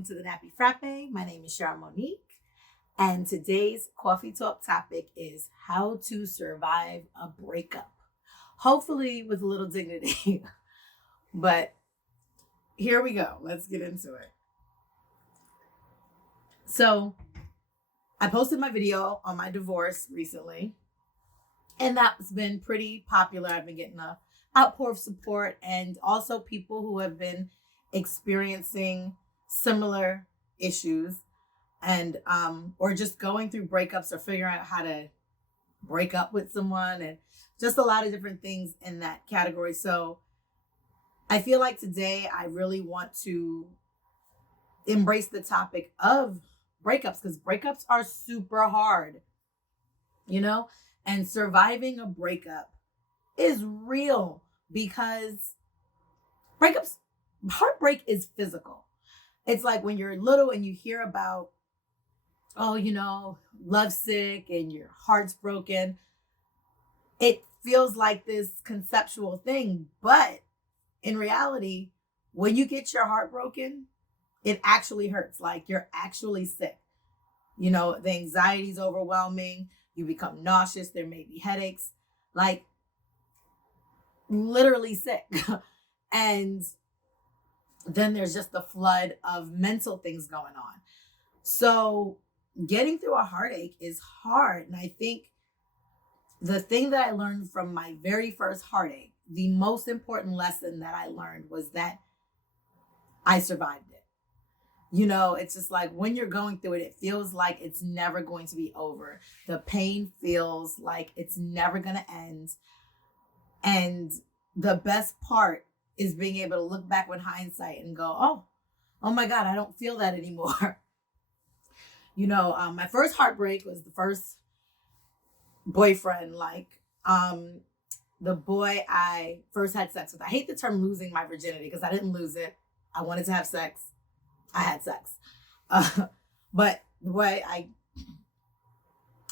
welcome to the Nappy Frappe. My name is Cheryl Monique, and today's coffee talk topic is how to survive a breakup. Hopefully, with a little dignity, but here we go. Let's get into it. So, I posted my video on my divorce recently, and that's been pretty popular. I've been getting a outpour of support, and also people who have been experiencing similar issues and or just going through breakups or figuring out how to break up with someone, and just a lot of different things in that category. So I feel like today I really want to embrace the topic of breakups, because breakups are super hard, and surviving a breakup is real, because breakups, heartbreak is physical. It's like when you're little and you hear about, lovesick and your heart's broken. It feels like this conceptual thing, but in reality, when you get your heart broken, it actually hurts. Like, you're actually sick. The anxiety is overwhelming. You become nauseous. There may be headaches, like literally sick. And then there's just the flood of mental things going on. So getting through a heartache is hard. And I think the thing that I learned from my very first heartache, the most important lesson that I learned was that I survived it. It's just like when you're going through it, it feels like it's never going to be over. The pain feels like it's never going to end. And the best part is being able to look back with hindsight and go, oh my God, I don't feel that anymore. My first heartbreak was the first boyfriend, the boy I first had sex with. I hate the term losing my virginity, because I didn't lose it. I wanted to have sex. I had sex. But the boy I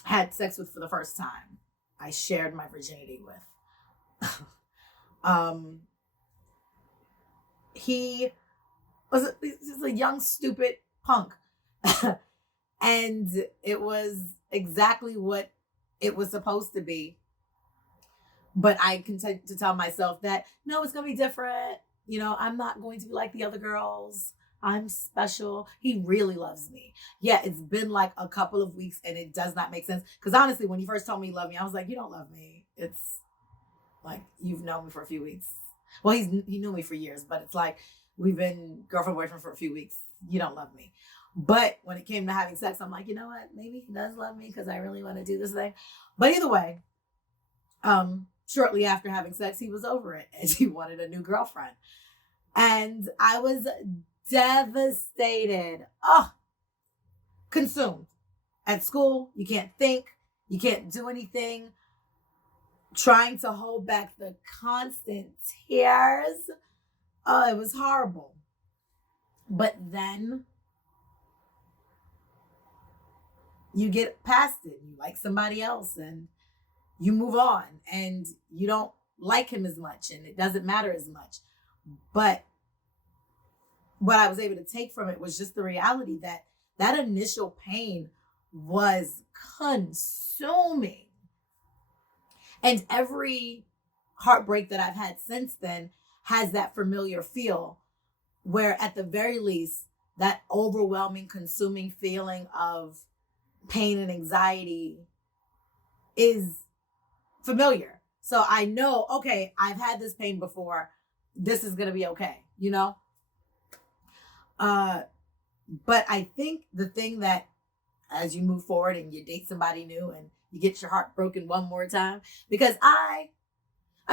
had sex with for the first time, I shared my virginity with. He was a young, stupid punk. And it was exactly what it was supposed to be. But I continue to tell myself that, no, it's going to be different. I'm not going to be like the other girls. I'm special. He really loves me. Yeah, it's been like a couple of weeks and it does not make sense. Because honestly, when he first told me he loved me, I was like, you don't love me. It's like, you've known me for a few weeks. Well, he knew me for years, but it's like, we've been girlfriend, boyfriend for a few weeks. You don't love me. But when it came to having sex, I'm like, you know what? Maybe he does love me, because I really want to do this thing. But either way, shortly after having sex, he was over it and he wanted a new girlfriend. And I was devastated. Consumed. At school, you can't think, you can't do anything. Trying to hold back the constant tears. Oh, it was horrible. But then you get past it. You like somebody else and you move on, and you don't like him as much, and it doesn't matter as much. But what I was able to take from it was just the reality that that initial pain was consuming. And every heartbreak that I've had since then has that familiar feel, where at the very least, that overwhelming, consuming feeling of pain and anxiety is familiar. So I know, okay, I've had this pain before. This is going to be okay, But I think the thing that, as you move forward and you date somebody new and you get your heart broken one more time, because I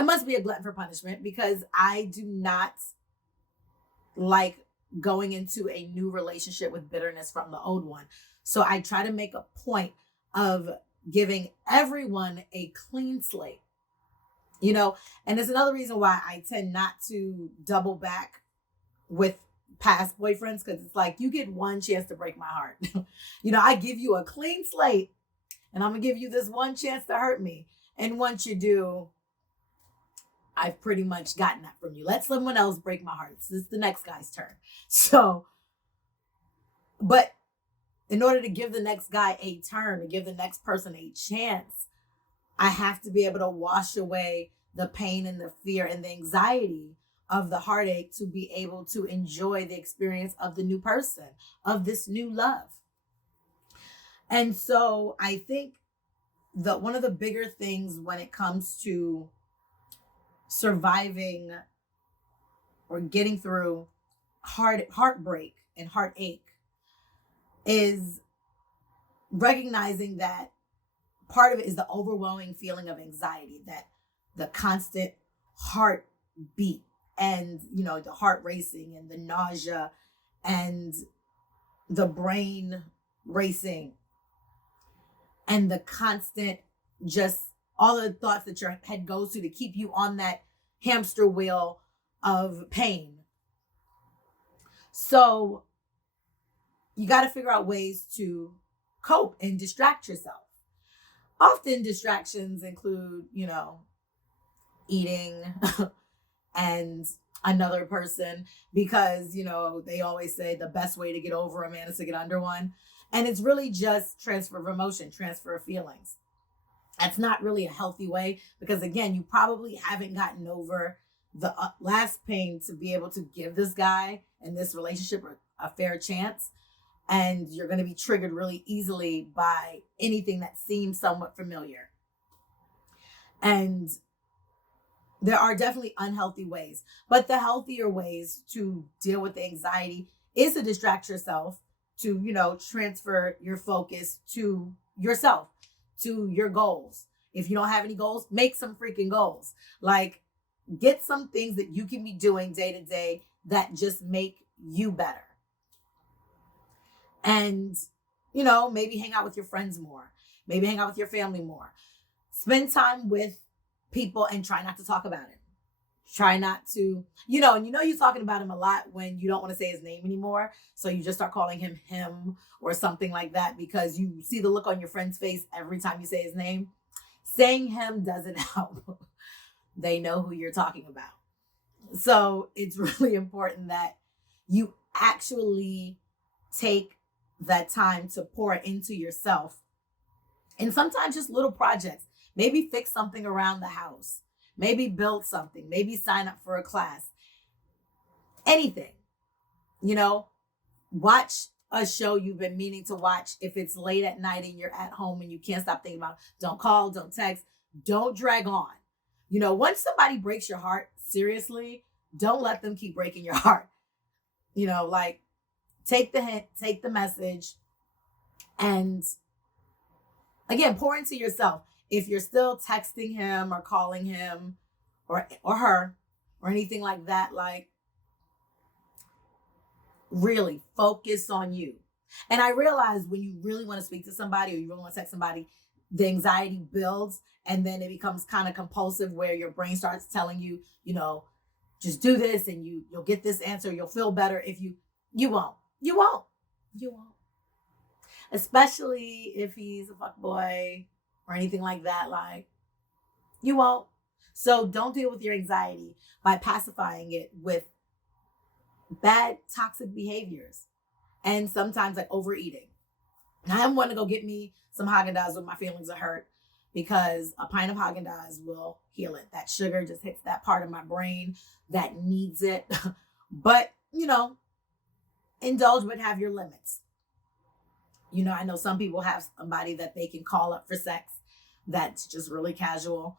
must be a glutton for punishment, because I do not like going into a new relationship with bitterness from the old one. So I try to make a point of giving everyone a clean slate, and there's another reason why I tend not to double back with past boyfriends, because it's like, you get one chance to break my heart. I give you a clean slate, and I'm gonna give you this one chance to hurt me. And once you do, I've pretty much gotten that from you. Let someone else break my heart. It's the next guy's turn. So But in order to give the next guy a turn, to give the next person a chance, I have to be able to wash away the pain and the fear and the anxiety of the heartache to be able to enjoy the experience of the new person, of this new love. And so I think that one of the bigger things when it comes to surviving or getting through heartbreak and heartache is recognizing that part of it is the overwhelming feeling of anxiety, that the constant heartbeat and, the heart racing and the nausea and the brain racing and the constant, just all the thoughts that your head goes to keep you on that hamster wheel of pain. So you got to figure out ways to cope and distract yourself. Often distractions include, eating and another person, because, they always say the best way to get over a man is to get under one. And it's really just transfer of emotion, transfer of feelings. That's not really a healthy way, because again, you probably haven't gotten over the last pain to be able to give this guy and this relationship a fair chance. And you're going to be triggered really easily by anything that seems somewhat familiar. And there are definitely unhealthy ways, but the healthier ways to deal with the anxiety is to distract yourself, to, transfer your focus to yourself, to your goals. If you don't have any goals, make some freaking goals. Like, get some things that you can be doing day to day that just make you better. And, maybe hang out with your friends more. Maybe hang out with your family more. Spend time with people and try not to talk about it. Try not to, and you're talking about him a lot when you don't want to say his name anymore. So you just start calling him or something like that, because you see the look on your friend's face every time you say his name. Saying him doesn't help. They know who you're talking about. So it's really important that you actually take that time to pour into yourself. And sometimes just little projects. Maybe fix something around the house. Maybe build something. Maybe sign up for a class. Anything. Watch a show you've been meaning to watch. If it's late at night and you're at home and you can't stop thinking about it, don't call, don't text, don't drag on. Once somebody breaks your heart, seriously, don't let them keep breaking your heart. Take the hint, take the message, and again, pour into yourself. If you're still texting him or calling him or her or anything like that, really focus on you. And I realize when you really want to speak to somebody or you really want to text somebody, the anxiety builds and then it becomes kind of compulsive, where your brain starts telling you, just do this and you'll get this answer. You'll feel better if you won't. You won't. Especially if he's a fuckboy or anything like that. You won't. So don't deal with your anxiety by pacifying it with bad, toxic behaviors. And sometimes overeating. Now, I'm wanting to go get me some Haagen-Dazs when my feelings are hurt, because a pint of Haagen-Dazs will heal it. That sugar just hits that part of my brain that needs it. But, indulge, but have your limits. I know some people have somebody that they can call up for sex that's just really casual,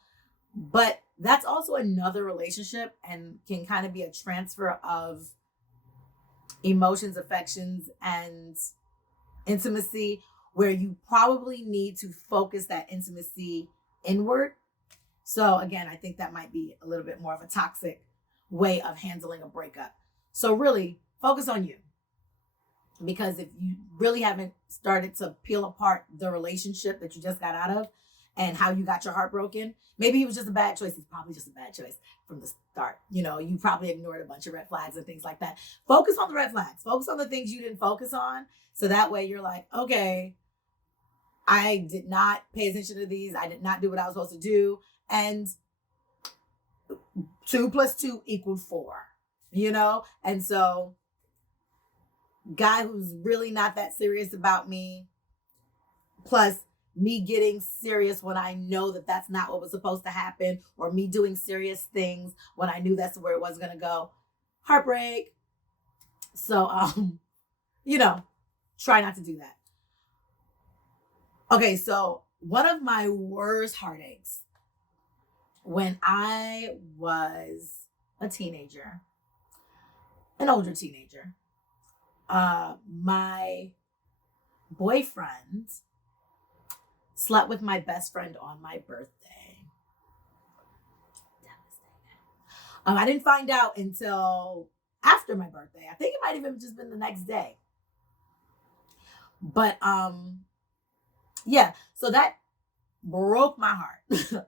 but that's also another relationship and can kind of be a transfer of emotions, affections, and intimacy, where you probably need to focus that intimacy inward. So again, I think that might be a little bit more of a toxic way of handling a breakup. So really focus on you. Because if you really haven't started to peel apart the relationship that you just got out of and how you got your heart broken, maybe it was just a bad choice. It's probably just a bad choice from the start. You probably ignored a bunch of red flags and things like that. Focus on the red flags. Focus on the things you didn't focus on. So that way you're like, okay, I did not pay attention to these. I did not do what I was supposed to do. And 2 + 2 = 4, And so guy who's really not that serious about me, plus me getting serious when I know that that's not what was supposed to happen, or me doing serious things when I knew that's where it was going to go. Heartbreak. So, try not to do that. Okay, so one of my worst heartaches when I was a teenager, an older teenager, my boyfriend slept with my best friend on my birthday. Devastating. I didn't find out until after my birthday. I think it might have even just been the next day. But yeah, so that broke my heart.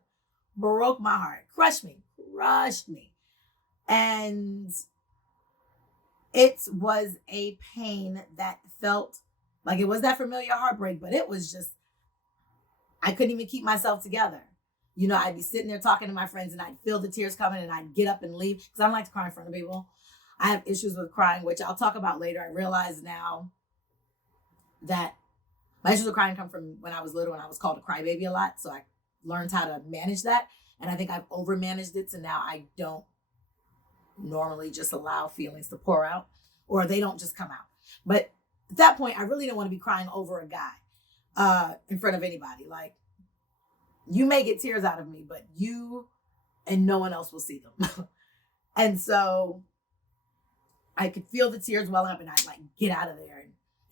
Broke my heart. Crushed me. And it was a pain that felt like it was that familiar heartbreak, but it was just, I couldn't even keep myself together. I'd be sitting there talking to my friends and I'd feel the tears coming and I'd get up and leave because I don't like to cry in front of people. I have issues with crying, which I'll talk about later. I realize now that my issues with crying come from when I was little and I was called a crybaby a lot. So I learned how to manage that. And I think I've overmanaged it. So now I don't normally just allow feelings to pour out, or they don't just come out. But at that point, I really don't want to be crying over a guy in front of anybody. Like, you may get tears out of me, but you and no one else will see them. And so I could feel the tears welling up and I'd like get out of there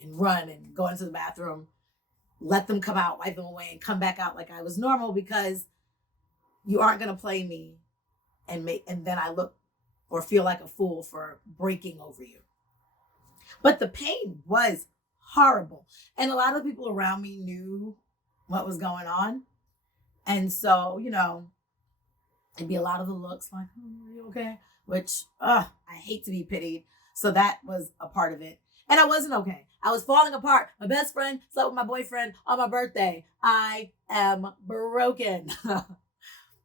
and run and go into the bathroom, let them come out, wipe them away, and come back out like I was normal, because you aren't going to play me and then I look or feel like a fool for breaking over you. But the pain was horrible. And a lot of people around me knew what was going on. And so, it'd be a lot of the looks like, are you okay? Which, I hate to be pitied. So that was a part of it. And I wasn't okay. I was falling apart. My best friend slept with my boyfriend on my birthday. I am broken.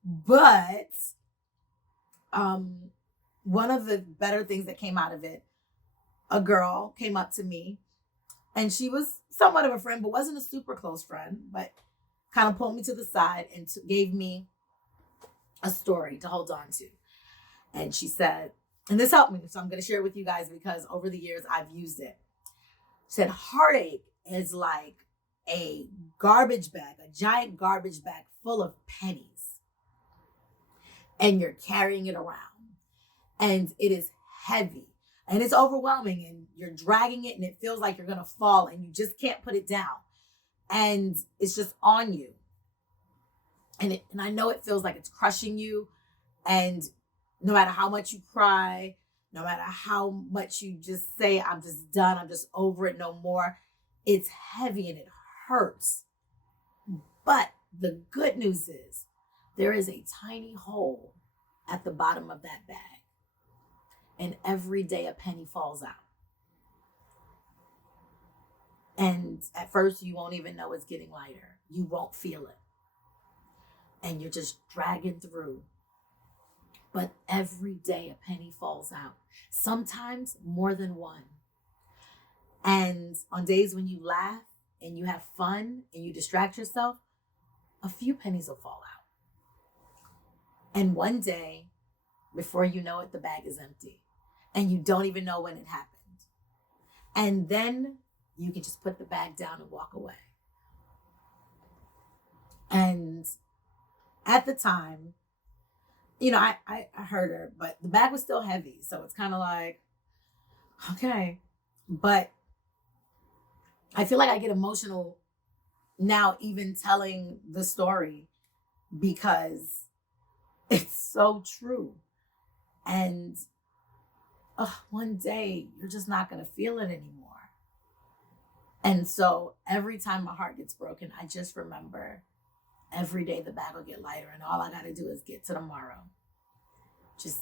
But one of the better things that came out of it, a girl came up to me and she was somewhat of a friend, but wasn't a super close friend, but kind of pulled me to the side and gave me a story to hold on to. And she said, and this helped me, so I'm going to share it with you guys because over the years I've used it. She said, heartache is like a garbage bag, a giant garbage bag full of pennies. And you're carrying it around. And it is heavy. And it's overwhelming. And you're dragging it and it feels like you're going to fall. And you just can't put it down. And it's just on you. And I know it feels like it's crushing you. And no matter how much you cry, no matter how much you just say, I'm just done, I'm just over it, no more, it's heavy and it hurts. But the good news is there is a tiny hole at the bottom of that bag. And every day a penny falls out. And at first you won't even know it's getting lighter. You won't feel it. And you're just dragging through. But every day a penny falls out. Sometimes more than one. And on days when you laugh and you have fun and you distract yourself, a few pennies will fall out. And one day, before you know it, the bag is empty. And you don't even know when it happened. And then you can just put the bag down and walk away. And at the time, I heard her, but the bag was still heavy. So it's kind of like, okay. But I feel like I get emotional now even telling the story because it's so true. And one day you're just not going to feel it anymore. And so every time my heart gets broken, I just remember every day the bag will get lighter and all I got to do is get to tomorrow. Just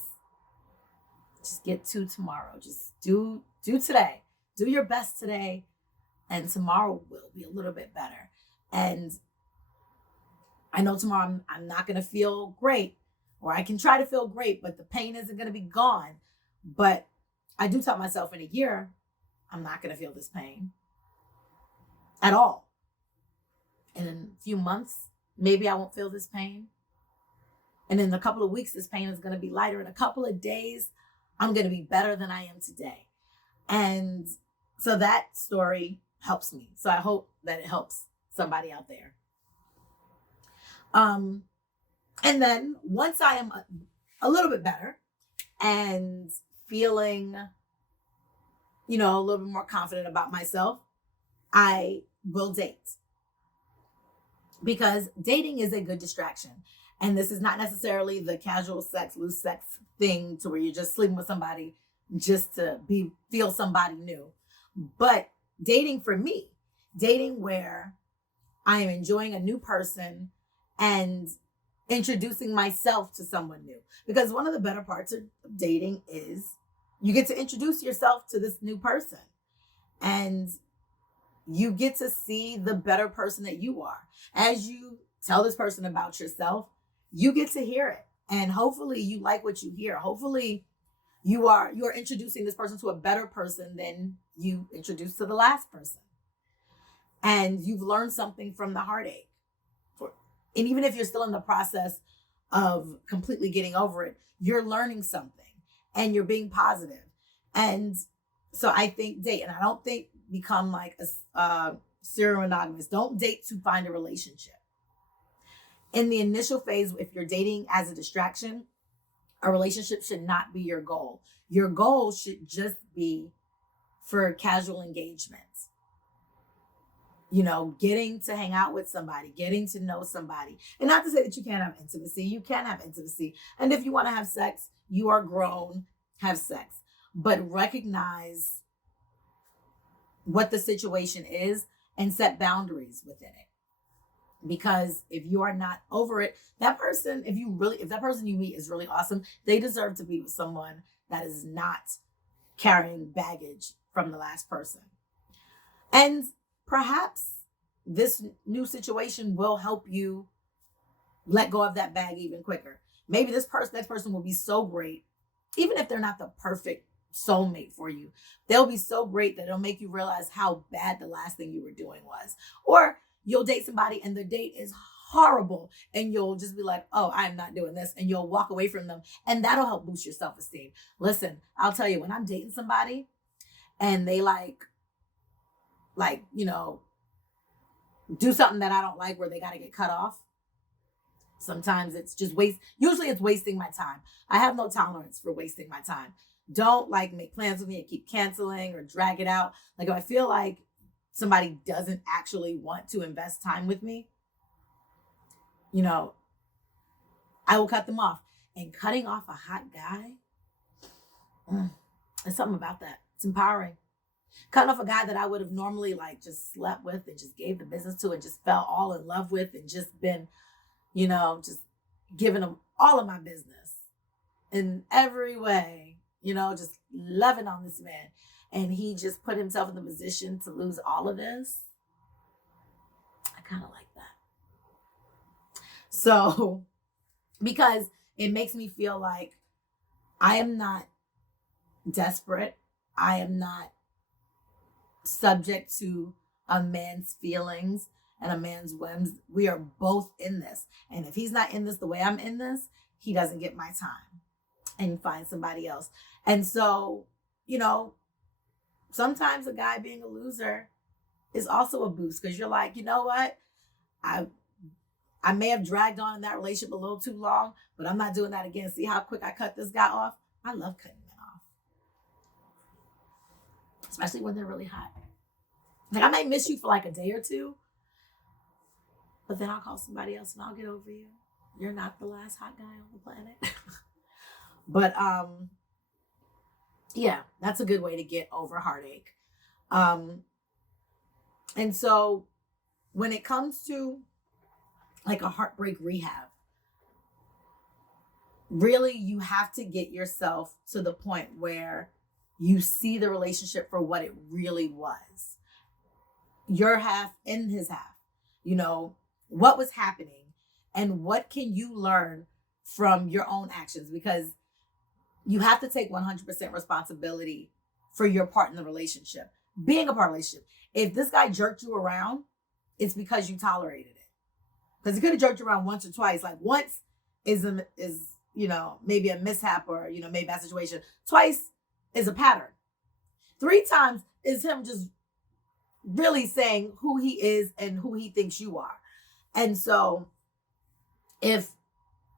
get to tomorrow. Just do today. Do your best today. And tomorrow will be a little bit better. And I know tomorrow I'm not going to feel great, or I can try to feel great, but the pain isn't going to be gone. But I do tell myself in a year, I'm not going to feel this pain at all. And in a few months, maybe I won't feel this pain. And in a couple of weeks, this pain is going to be lighter. In a couple of days, I'm going to be better than I am today. And so that story helps me. So I hope that it helps somebody out there. And then once I am a little bit better and feeling, a little bit more confident about myself, I will date. Because dating is a good distraction. And this is not necessarily the casual sex, loose sex thing to where you're just sleeping with somebody just to feel somebody new. But dating for me, dating where I am enjoying a new person and introducing myself to someone new. Because one of the better parts of dating is you get to introduce yourself to this new person. And you get to see the better person that you are. As you tell this person about yourself, you get to hear it. And hopefully you like what you hear. Hopefully you're introducing this person to a better person than you introduced to the last person. And you've learned something from the heartache. And even if you're still in the process of completely getting over it, you're learning something and you're being positive. And so I think date, and I don't think become like a serial monogamous. Don't date to find a relationship. In the initial phase, if you're dating as a distraction, a relationship should not be your goal. Your goal should just be for casual engagement. Getting to hang out with somebody, getting to know somebody. And not to say that you can't have intimacy. You can have intimacy. And if you want to have sex, you are grown, have sex. But recognize what the situation is and set boundaries within it. Because if you are not over it, that person, if that person you meet is really awesome, they deserve to be with someone that is not carrying baggage from the last person. And perhaps this new situation will help you let go of that bag even quicker. Maybe next person will be so great, even if they're not the perfect soulmate for you. They'll be so great that it'll make you realize how bad the last thing you were doing was. Or you'll date somebody and the date is horrible and you'll just be like, oh, I'm not doing this. And you'll walk away from them. And that'll help boost your self-esteem. Listen, I'll tell you, when I'm dating somebody and they do something that I don't like where they got to get cut off. Sometimes it's just usually it's wasting my time. I have no tolerance for wasting my time. Don't make plans with me and keep canceling or drag it out. If I feel like somebody doesn't actually want to invest time with me, I will cut them off. And cutting off a hot guy, there's something about that. It's empowering. Cutting off a guy that I would have normally just slept with and just gave the business to and just fell all in love with and just been, just giving him all of my business in every way, just loving on this man. And he just put himself in the position to lose all of this. I kind of like that. So, because it makes me feel like I am not desperate. I am not subject to a man's feelings and a man's whims. We are both in this. And if he's not in this the way I'm in this, he doesn't get my time and find somebody else. And so, sometimes a guy being a loser is also a boost because you're like, you know what? I may have dragged on in that relationship a little too long, but I'm not doing that again. See how quick I cut this guy off? I love cutting men off. Especially when they're really hot. I might miss you for a day or two, but then I'll call somebody else and I'll get over you. You're not the last hot guy on the planet. But yeah, that's a good way to get over heartache. And so when it comes to a heartbreak rehab, really you have to get yourself to the point where you see the relationship for what it really was. Your half and his half, what was happening and what can you learn from your own actions? Because you have to take 100% responsibility for your part in the relationship. being a part of a relationship. If this guy jerked you around, it's because you tolerated it. Because he could have jerked you around once or twice. Like once is maybe a mishap or maybe a bad situation. Twice is a pattern. 3 times is him just really saying who he is and who he thinks you are. And so if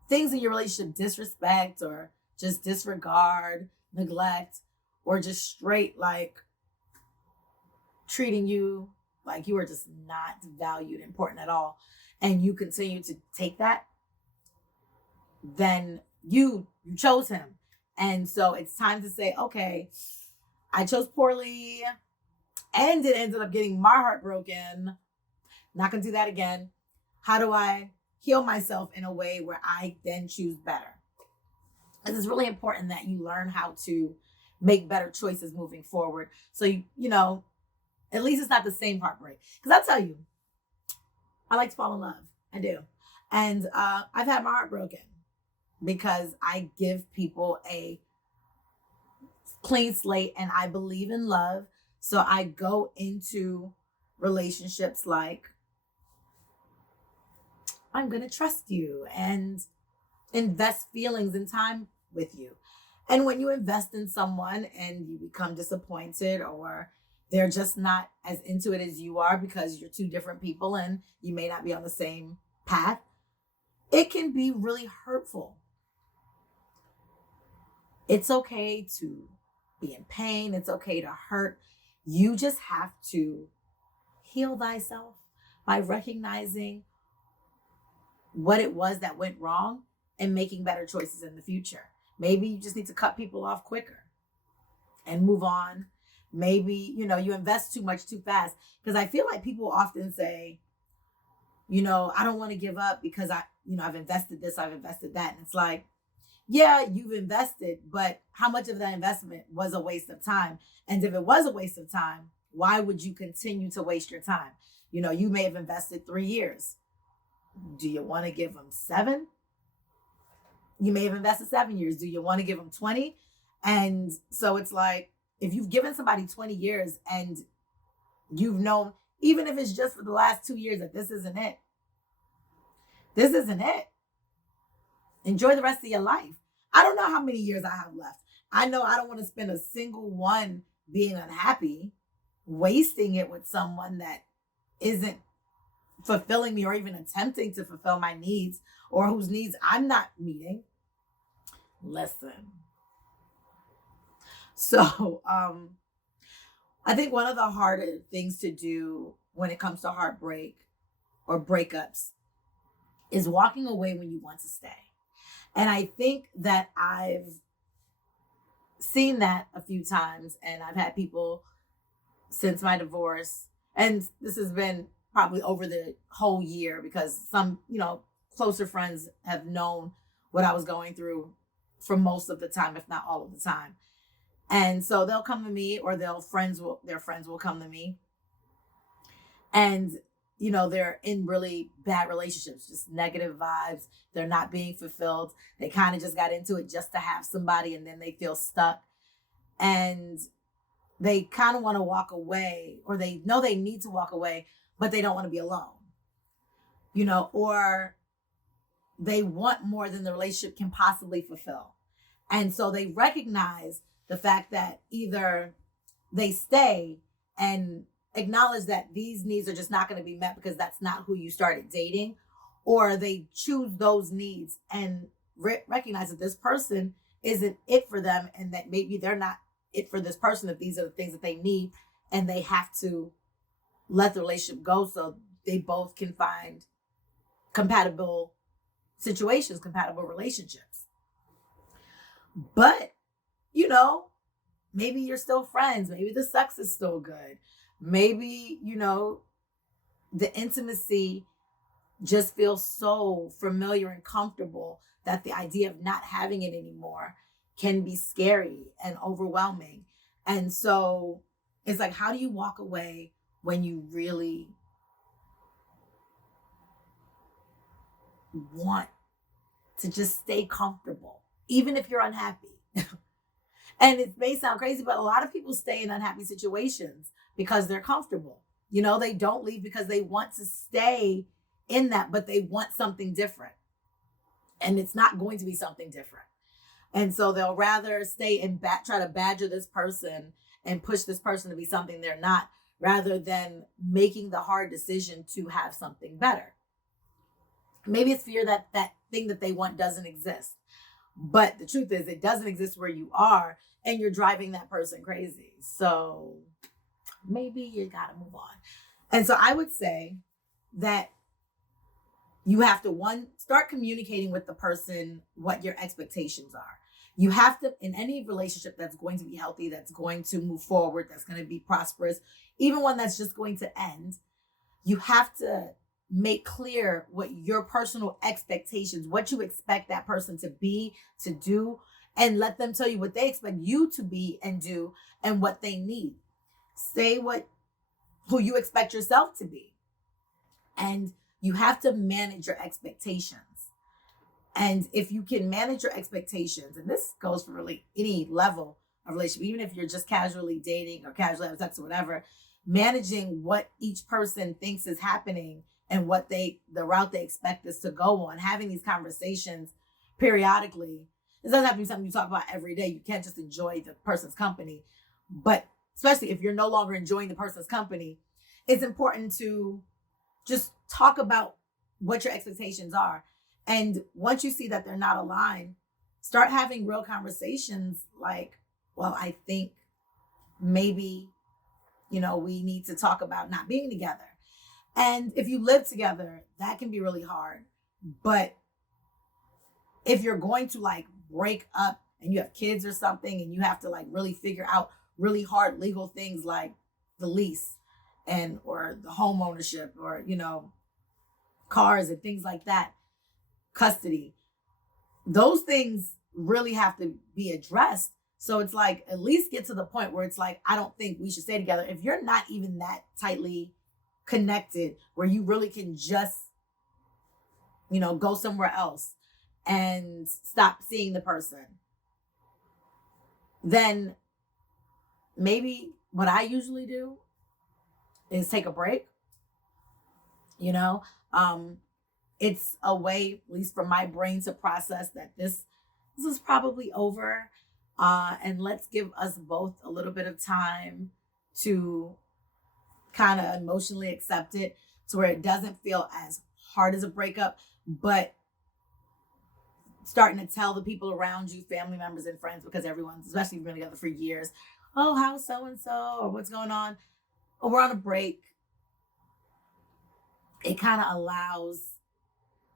things in your relationship disrespect or just disregard, neglect, or just straight like treating you like you are just not valued, important at all, and you continue to take that, then you chose him. And so it's time to say, okay, I chose poorly and it ended up getting my heart broken. Not gonna do that again. How do I heal myself in a way where I then choose better? Because it's really important that you learn how to make better choices moving forward. So at least it's not the same heartbreak. Because I'll tell you, I like to fall in love. I do. And I've had my heart broken because I give people a clean slate and I believe in love. So I go into relationships like, I'm going to trust you and invest feelings and time with you. And when you invest in someone and you become disappointed or they're just not as into it as you are because you're two different people and you may not be on the same path, it can be really hurtful. It's okay to be in pain. It's okay to hurt. You just have to heal thyself by recognizing what it was that went wrong and making better choices in the future. Maybe you just need to cut people off quicker and move on. Maybe, you invest too much too fast. Because I feel like people often say, I don't want to give up because I've invested this, I've invested that. And it's like, yeah, you've invested, but how much of that investment was a waste of time? And if it was a waste of time, why would you continue to waste your time? You may have invested 3 years. Do you want to give them 7? You may have invested 7 years. Do you want to give them 20? And so it's like, if you've given somebody 20 years and you've known, even if it's just for the last 2 years, that this isn't it. This isn't it. Enjoy the rest of your life. I don't know how many years I have left. I know I don't want to spend a single one being unhappy, wasting it with someone that isn't fulfilling me or even attempting to fulfill my needs or whose needs I'm not meeting. Listen. So I think one of the harder things to do when it comes to heartbreak or breakups is walking away when you want to stay. And I think that I've seen that a few times, and I've had people since my divorce, and this has been probably over the whole year because some, closer friends have known what I was going through for most of the time, if not all of the time. And so they'll come to me or their friends will come to me. And, they're in really bad relationships, just negative vibes. They're not being fulfilled. They kind of just got into it just to have somebody and then they feel stuck. And they kind of want to walk away, or they know they need to walk away, but they don't want to be alone, or they want more than the relationship can possibly fulfill. And so they recognize the fact that either they stay and acknowledge that these needs are just not going to be met because that's not who you started dating, or they choose those needs and recognize that this person isn't it for them and that maybe they're not it for this person if these are the things that they need, and they have to let the relationship go so they both can find compatible situations, compatible relationships. But, maybe you're still friends. Maybe the sex is still good. Maybe, the intimacy just feels so familiar and comfortable that the idea of not having it anymore can be scary and overwhelming. And so it's like, how do you walk away when you really want to just stay comfortable, even if you're unhappy? And it may sound crazy, but a lot of people stay in unhappy situations because they're comfortable. They don't leave because they want to stay in that, but they want something different. And it's not going to be something different. And so they'll rather stay and try to badger this person and push this person to be something they're not, rather than making the hard decision to have something better. Maybe it's fear that that thing that they want doesn't exist. But the truth is, it doesn't exist where you are, and you're driving that person crazy. So maybe you got to move on. And so I would say that you have to, start communicating with the person what your expectations are. You have to, in any relationship that's going to be healthy, that's going to move forward, that's going to be prosperous, even one that's just going to end, you have to make clear what your personal expectations, what you expect that person to be, to do, and let them tell you what they expect you to be and do and what they need. Say who you expect yourself to be. And you have to manage your expectations. And if you can manage your expectations, and this goes for really any level of relationship, even if you're just casually dating or casually having sex or whatever, managing what each person thinks is happening and the route they expect this to go on, having these conversations periodically. It doesn't have to be something you talk about every day. You can't just enjoy the person's company. But especially if you're no longer enjoying the person's company, it's important to just talk about what your expectations are. And once you see that they're not aligned, start having real conversations like, well, I think maybe, we need to talk about not being together. And if you live together, that can be really hard. But if you're going to break up and you have kids or something and you have to really figure out really hard legal things like the lease or the home ownership or, cars and things like that, custody, those things really have to be addressed. So it's at least get to the point where it's I don't think we should stay together. If you're not even that tightly connected where you really can just, go somewhere else and stop seeing the person, then maybe what I usually do is take a break. It's a way, at least for my brain, to process that this is probably over. And let's give us both a little bit of time to kind of emotionally accept it to where it doesn't feel as hard as a breakup, but starting to tell the people around you, family members and friends, because everyone's, especially if you've been together for years, oh, how's so-and-so, or what's going on? Oh, we're on a break. It kind of allows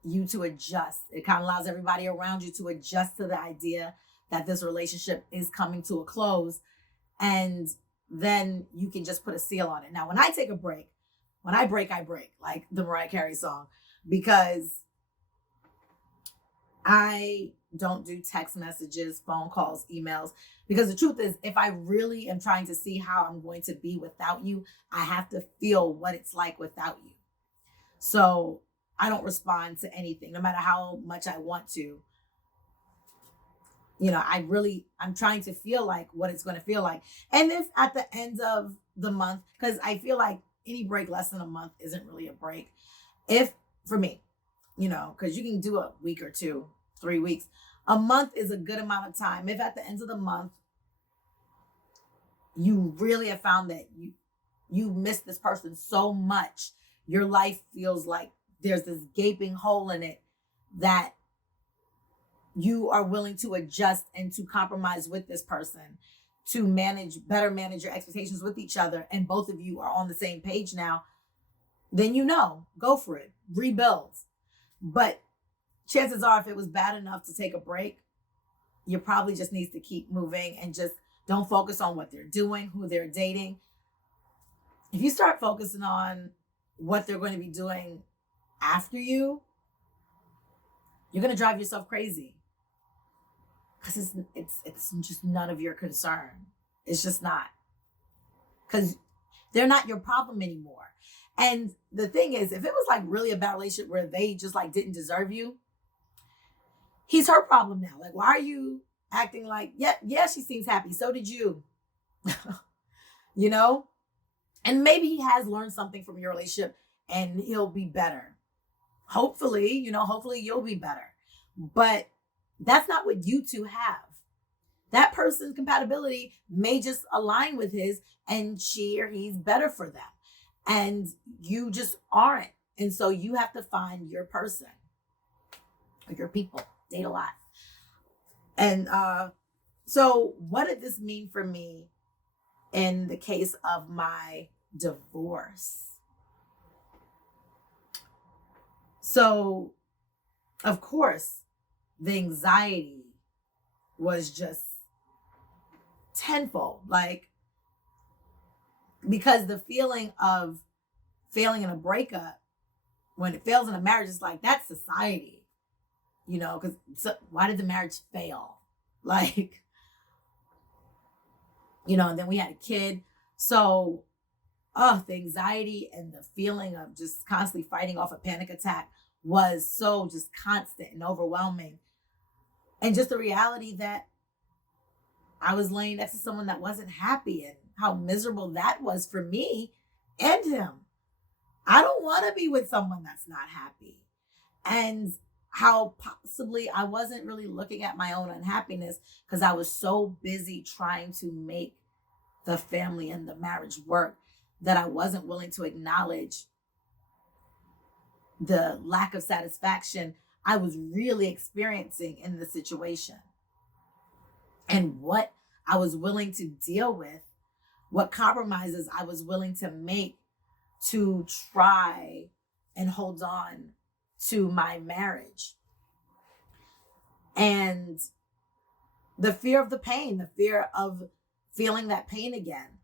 you to adjust. It kind of allows everybody around you to adjust to the idea that this relationship is coming to a close. And then you can just put a seal on it. Now, when I take a break, when I break, like the Mariah Carey song, because I don't do text messages, phone calls, emails, because the truth is, if I really am trying to see how I'm going to be without you, I have to feel what it's like without you. So I don't respond to anything, no matter how much I want to. I'm trying to feel like what it's going to feel like. And if at the end of the month, because I feel like any break less than a month isn't really a break. If, for me, because you can do a week or 2, 3 weeks. A month is a good amount of time. If at the end of the month, you really have found that you miss this person so much, your life feels like there's this gaping hole in it that you are willing to adjust and to compromise with this person to better manage your expectations with each other, and both of you are on the same page now, then go for it, rebuild. But chances are, if it was bad enough to take a break, you probably just need to keep moving and just don't focus on what they're doing, who they're dating. If you start focusing on what they're going to be doing after you're going to drive yourself crazy. Because it's just none of your concern. It's just not. Because they're not your problem anymore. And the thing is, if it was really a bad relationship where they just didn't deserve you, he's her problem now. Why are you acting yeah, she seems happy. So did you. And maybe he has learned something from your relationship and he'll be better. Hopefully, hopefully you'll be better. But that's not what you two have. That person's compatibility may just align with his, and she or he's better for them. And you just aren't. And so you have to find your person or your people. Date a lot. And so what did this mean for me in the case of my divorce? So, of course, the anxiety was just tenfold. Like, because the feeling of failing in a breakup, when it fails in a marriage, it's like, that's society, because why did the marriage fail? Like, and then we had a kid. So, the anxiety and the feeling of just constantly fighting off a panic attack was so just constant and overwhelming. And just the reality that I was laying next to someone that wasn't happy, and how miserable that was for me and him. I don't want to be with someone that's not happy. And how possibly I wasn't really looking at my own unhappiness because I was so busy trying to make the family and the marriage work that I wasn't willing to acknowledge the lack of satisfaction I was really experiencing in the situation, and what I was willing to deal with, what compromises I was willing to make to try and hold on to my marriage. And the fear of the pain, the fear of feeling that pain again,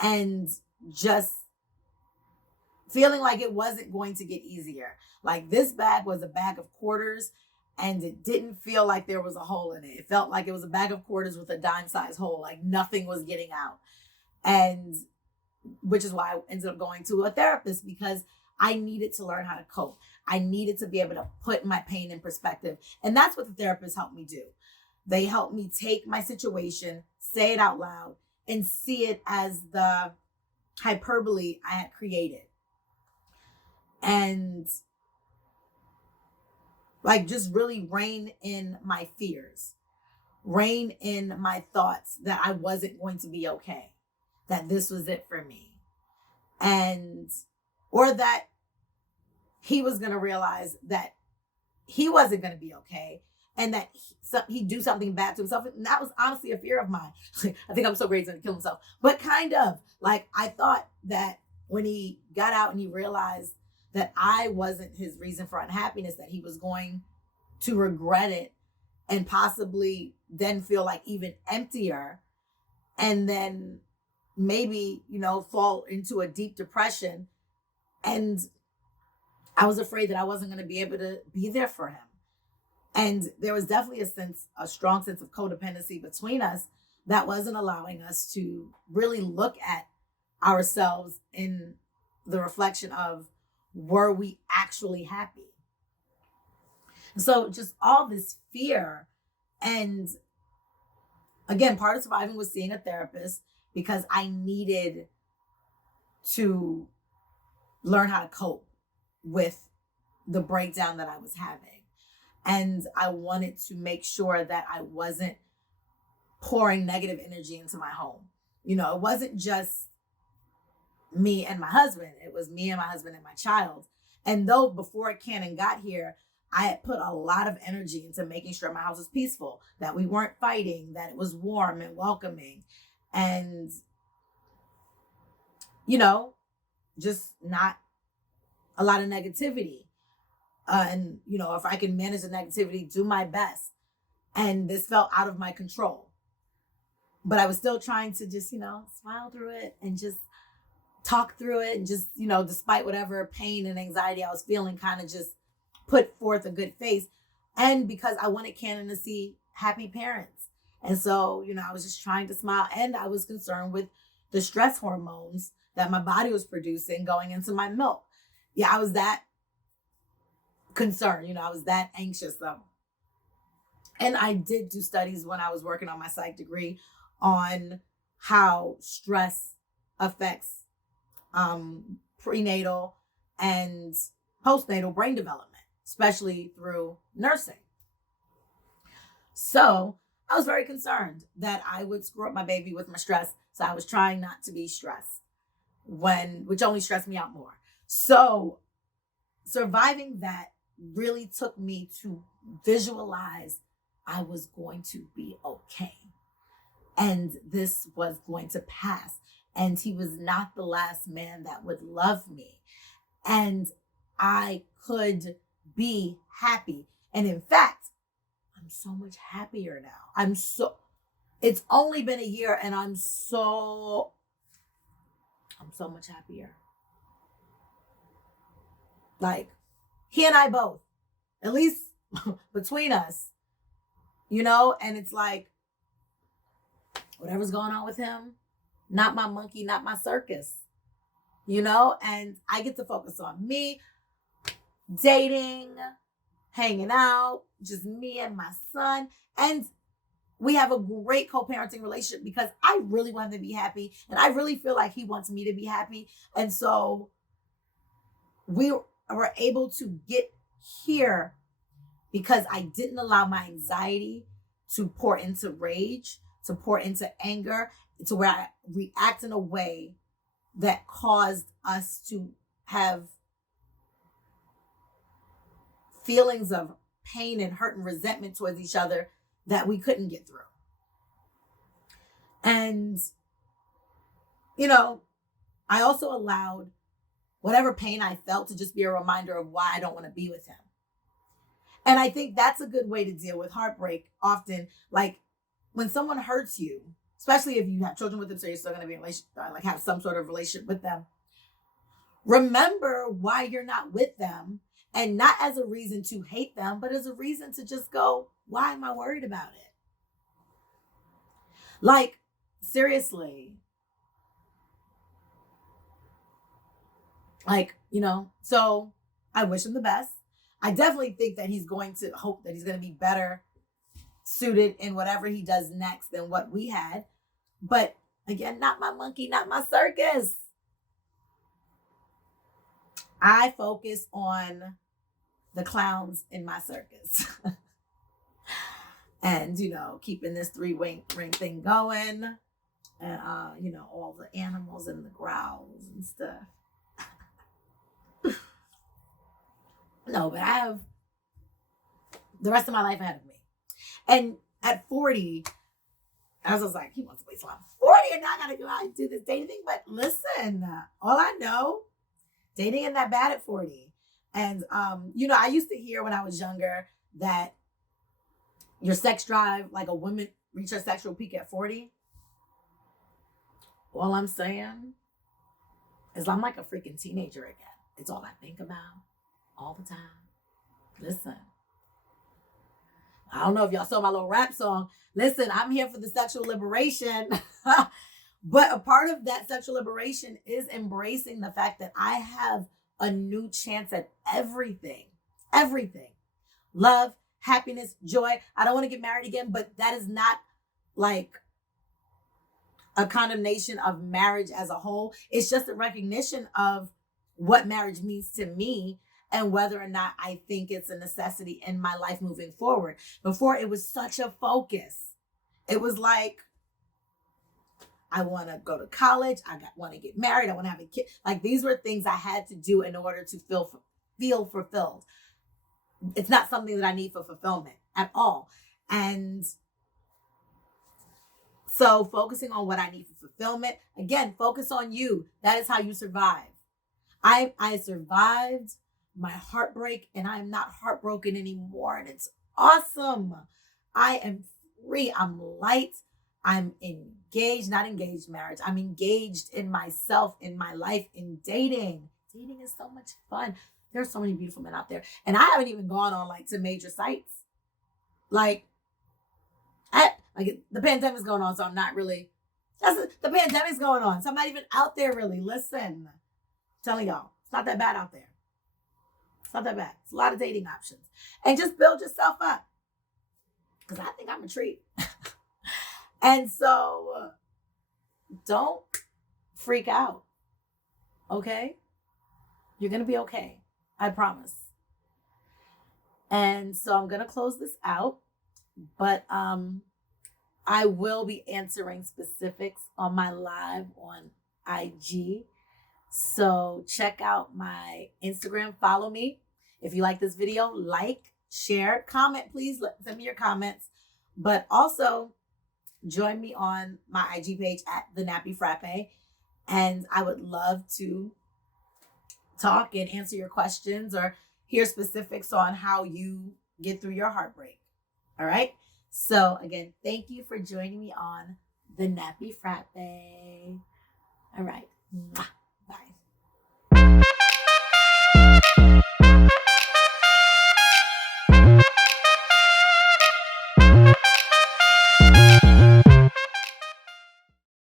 and just feeling like it wasn't going to get easier. Like, this bag was a bag of quarters, and it didn't feel like there was a hole in it. It felt like it was a bag of quarters with a dime-sized hole, like nothing was getting out. And which is why I ended up going to a therapist, because I needed to learn how to cope. I needed to be able to put my pain in perspective. And that's what the therapist helped me do. They helped me take my situation, say it out loud, and see it as the hyperbole I had created. And like, just really rein in my fears, rein in my thoughts that I wasn't going to be okay, that this was it for me. And, or that he was going to realize that he wasn't going to be okay, and that he'd do something bad to himself. And that was honestly a fear of mine. I think I'm so great he's going to kill himself. But kind of, like, I thought that when he got out and he realized that I wasn't his reason for unhappiness, that he was going to regret it and possibly then feel like even emptier, and then maybe, fall into a deep depression. And I was afraid that I wasn't going to be able to be there for him. And there was definitely a strong sense of codependency between us that wasn't allowing us to really look at ourselves in the reflection of, were we actually happy? So just all this fear. And again, part of surviving was seeing a therapist, because I needed to learn how to cope with the breakdown that I was having. And I wanted to make sure that I wasn't pouring negative energy into my home. It wasn't just me and my husband. It was me and my husband and my child. And though before Cannon got here, I had put a lot of energy into making sure my house was peaceful, that we weren't fighting, that it was warm and welcoming, and, just not a lot of negativity. And, if I can manage the negativity, do my best. And this felt out of my control. But I was still trying to just, smile through it and just talk through it, and just, despite whatever pain and anxiety I was feeling, kind of just put forth a good face. And because I wanted Cannon to see happy parents. And so, I was just trying to smile, and I was concerned with the stress hormones that my body was producing going into my milk. Yeah, I was that concerned, I was that anxious. And I did do studies when I was working on my psych degree on how stress affects prenatal and postnatal brain development, especially through nursing. So I was very concerned that I would screw up my baby with my stress. So I was trying not to be stressed, which only stressed me out more. So surviving that really took me to visualize I was going to be okay. And this was going to pass. And he was not the last man that would love me. And I could be happy. And in fact, I'm so much happier now. It's only been a year and I'm so much happier. Like, he and I both, at least between us, and it's like, whatever's going on with him, not my monkey, not my circus, and I get to focus on me, dating, hanging out, just me and my son. And we have a great co-parenting relationship because I really want him to be happy. And I really feel like he wants me to be happy. And so we were able to get here because I didn't allow my anxiety to pour into rage, to pour into anger, to where I react in a way that caused us to have feelings of pain and hurt and resentment towards each other that we couldn't get through. And, I also allowed whatever pain I felt to just be a reminder of why I don't want to be with him. And I think that's a good way to deal with heartbreak often. Like, when someone hurts you, especially if you have children with them, so you're still going to be in a relationship, like have some sort of relationship with them, remember why you're not with them. And not as a reason to hate them, but as a reason to just go, why am I worried about it? Like, seriously. Like, so I wish him the best. I definitely think that hope that he's going to be better suited in whatever he does next than what we had. But again, not my monkey, not my circus. I focus on the clowns in my circus. And, keeping this 3-ring thing going. And, all the animals and the growls and stuff. No, but I have the rest of my life ahead of me. And at 40, I was just like, he wants to wait till I'm 40 and I got to go out and do this dating thing. But listen, all I know, dating ain't that bad at 40. And, I used to hear when I was younger that your sex drive, like a woman reach her sexual peak at 40. All I'm saying is I'm like a freaking teenager again. It's all I think about all the time. Listen, I don't know if y'all saw my little rap song. Listen, I'm here for the sexual liberation. But a part of that sexual liberation is embracing the fact that I have a new chance at everything. Love, happiness, joy. I don't want to get married again, but that is not like a condemnation of marriage as a whole. It's just a recognition of what marriage means to me and whether or not I think it's a necessity in my life moving forward. Before, it was such a focus. It was like, I want to go to college. Want to get married. I want to have a kid. Like, these were things I had to do in order to feel fulfilled. It's not something that I need for fulfillment at all. And so focusing on what I need for fulfillment, again, focus on you. That is how you survive. I survived my heartbreak and I'm not heartbroken anymore. And it's awesome. I am free. I'm light. I'm engaged, not engaged marriage. I'm engaged in myself, in my life, in dating. Dating is so much fun. There's so many beautiful men out there. And I haven't even gone on to major sites. The pandemic's going on, so I'm not really, the pandemic's going on. So I'm not even out there really. Listen, I'm telling y'all, it's not that bad out there. It's not that bad. It's a lot of dating options. And just build yourself up. Because I think I'm a treat. And so don't freak out Okay? You're going to be okay. I promise. And so I'm going to close this out, but I will be answering specifics on my live on IG. So check out my Instagram, follow me. If you like this video, like, share, comment, please. Send me your comments. But also join me on my IG page at the Nappy Frappe. And I would love to talk and answer your questions or hear specifics on how you get through your heartbreak. All right. So again, thank you for joining me on the Nappy Frappe. All right. Mwah.